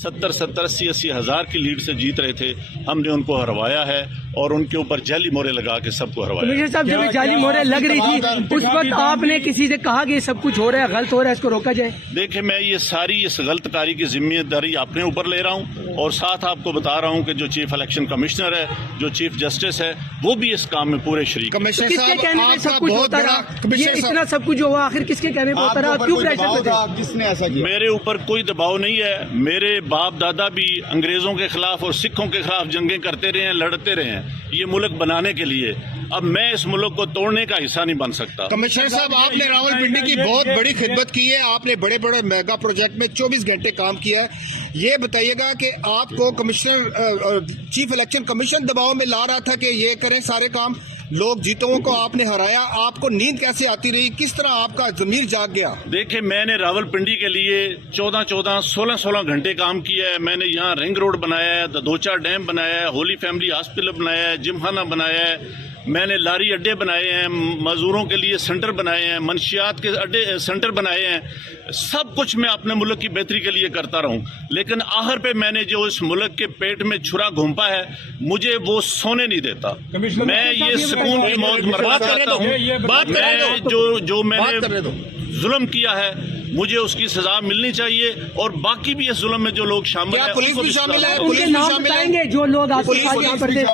70-80 ہزار کی لیڈ سے جیت رہے تھے. ہم نے ان کو ہروایا ہے اور ان کے اوپر جعلی مہریں لگا کے سب کو ہروایا. کمشنر صاحب جب جعلی مہریں لگ رہی تھی اس وقت آپ نے کسی سے کہا کہ یہ سب کچھ ہو رہا ہے، غلط ہو رہا ہے، اس کو روکا جائے؟ دیکھیں، میں یہ ساری اس غلط کاری کی ذمہ داری اپنے اوپر لے رہا ہوں اور ساتھ آپ کو بتا رہا ہوں کہ جو چیف الیکشن کمشنر ہے، جو چیف جسٹس ہے، وہ بھی اس کام میں پورے شریک. کس کے کہنے پہ سب کچھ ہوتا رہا؟ یہ اتنا سب کچھ ہوا آخر کس کے کہنے پہ ہوتا رہا؟ کیوں پریشر پہ تھے؟ کس نے ایسا کیا؟ میرے اوپر کوئی دباؤ نہیں ہے. میرے باپ دادا بھی انگریزوں کے خلاف اور سکھوں کے خلاف جنگیں کرتے رہے ہیں، لڑتے رہے ہیں یہ ملک بنانے کے لیے. اب میں اس ملک کو توڑنے کا حصہ نہیں بن سکتا. کمشنر صاحب، آپ نے راولپنڈی کی بہت بڑی خدمت کی ہے، آپ نے بڑے بڑے میگا پروجیکٹ میں 24 گھنٹے کام کیا ہے. یہ بتائیے گا کہ آپ کو کمشنر چیف الیکشن کمیشن دباؤ میں لا رہا تھا کہ یہ کریں سارے کام، لوگ جیتوں کو آپ نے ہرایا، آپ کو نیند کیسے آتی رہی؟ کس طرح آپ کا ضمیر جاگ گیا؟ دیکھیں، میں نے راولپنڈی کے لیے 16 گھنٹے کام کیا ہے. میں نے یہاں رنگ روڈ بنایا ہے، ددوچا ڈیم بنایا ہے، ہولی فیملی ہاسپٹل بنایا ہے، جم خانہ بنایا ہے. میں نے لاری اڈے بنائے ہیں، مزدوروں کے لیے سینٹر بنائے ہیں، منشیات کے اڈے سینٹر بنائے ہیں. سب کچھ میں اپنے ملک کی بہتری کے لیے کرتا رہوں، لیکن آخر پہ میں نے جو اس ملک کے پیٹ میں چھرا گھونپا ہے مجھے وہ سونے نہیں دیتا. میں یہ سکون کی موت مرنا چاہتا ہوں. جو میں نے ظلم کیا ہے مجھے اس کی سزا ملنی چاہیے، اور باقی بھی اس ظلم میں جو لوگ شامل ہیں پولیس بھی شامل ہے؟ ان کے نام بتائیں گے جو لوگ آپ کے ساتھ یہاں پر تھے؟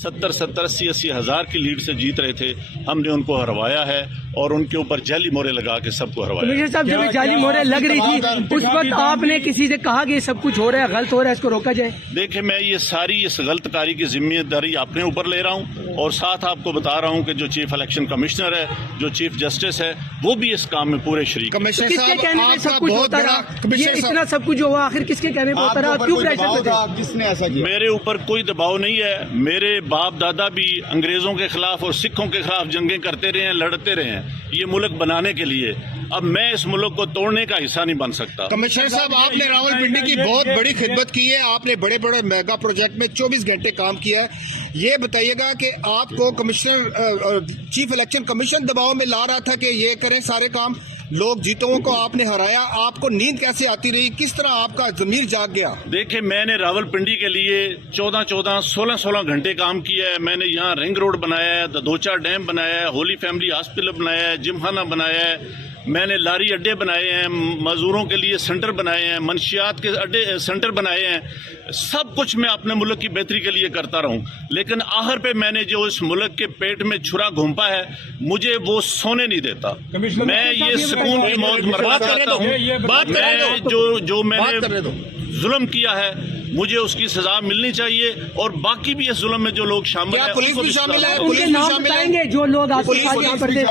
70-80 ہزار کی لیڈ سے جیت رہے تھے. ہم نے ان کو ہروایا ہے اور ان کے اوپر جعلی مہریں لگا کے سب کو ہروایا. کمشنر صاحب جب جعلی مہریں لگ رہی تھی اس وقت آپ نے کسی سے کہا کہ یہ سب کچھ ہو رہا ہے، غلط ہو رہا ہے، اس کو روکا جائے؟ دیکھیں، میں یہ ساری اس غلط کاری کی ذمہ داری اپنے اوپر لے رہا ہوں اور ساتھ آپ کو بتا رہا ہوں کہ جو چیف الیکشن کمشنر ہے، جو چیف جسٹس ہے، وہ بھی اس کام میں پورے شریک. کس کے کہنے پہ سب کچھ ہوتا رہا؟ یہ اتنا سب کچھ ہوا آخر کس کے کہنے پہ ہوتا رہا؟ کیوں پریشر پہ تھے؟ کس نے ایسا کیا؟ میرے اوپر کوئی دباؤ نہیں ہے. میرے باپ دادا بھی انگریزوں کے خلاف اور سکھوں کے خلاف جنگیں کرتے رہے ہیں، لڑتے رہے ہیں یہ ملک بنانے کے لیے. اب میں اس ملک کو توڑنے کا حصہ نہیں بن سکتا. کمشنر صاحب، آپ نے راولپنڈی کی بہت بڑی خدمت کی ہے، آپ نے بڑے بڑے میگا پروجیکٹ میں 24 گھنٹے کام کیا ہے. یہ بتائیے گا کہ آپ کو کمشنر چیف الیکشن کمیشن دباؤ میں لا رہا تھا کہ یہ کریں سارے کام، لوگ جیتوں کو آپ نے ہرایا، آپ کو نیند کیسے آتی رہی؟ کس طرح آپ کا ضمیر جاگ گیا؟ دیکھیں، میں نے راولپنڈی کے لیے 16 گھنٹے کام کیا ہے. میں نے یہاں رنگ روڈ بنایا ہے، ددوچا ڈیم بنایا ہے، ہولی فیملی ہاسپٹل بنایا ہے، جم خانہ بنایا ہے. میں نے لاری اڈے بنائے ہیں، مزدوروں کے لیے سینٹر بنائے ہیں، منشیات کے اڈے سینٹر بنائے ہیں. سب کچھ میں اپنے ملک کی بہتری کے لیے کرتا رہوں، لیکن آخر پہ میں نے جو اس ملک کے پیٹ میں چھرا گھونپا ہے مجھے وہ سونے نہیں دیتا. میں یہ سکون کی موت مرنا چاہتا ہوں. جو میں نے ظلم کیا ہے مجھے اس کی سزا ملنی چاہیے، اور باقی بھی اس ظلم میں جو لوگ شامل ہیں. پولیس بھی شامل ہے؟ ان کے نام بتائیں گے جو لوگ آپ کے ساتھ یہاں پر تھے؟